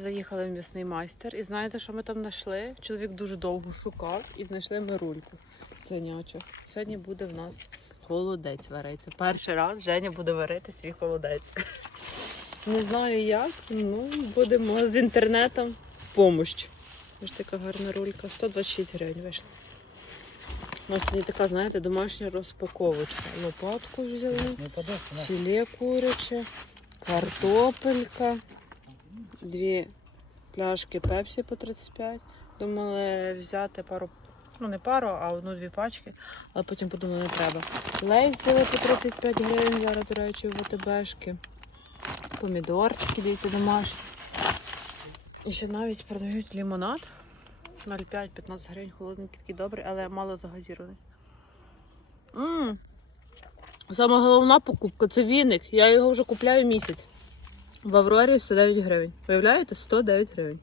Заїхали в м'ясний майстер, і знаєте, що ми там знайшли? Чоловік дуже довго шукав і знайшли ми рульку свинячу. Сьогодні буде в нас холодець вариться. Перший раз Женя буде варити свій холодець. Не знаю як, ну будемо з інтернетом в помощь. Ось така гарна рулька. 126 гривень вийшла. У нас сьогодні така, знаєте, домашня розпаковочка. Лопатку взяли, філе куряче, картопелька, дві пляшки пепсі по 35. Думали взяти пару, ну не пару, а одну-дві пачки, але потім подумали, не треба. Лейс взяли по 35 гривень, зараз, до речі, в ОТБшки. Помідорчики, дивіться, домашні. І ще навіть продають лимонад. 0,5-15 гривень, холодненький, такий добрий, але мало загазірований. Ммм. Сама головна покупка це віник. Я його вже купляю місяць. В Аврорі 109 гривень. Виявляєте? 109 гривень.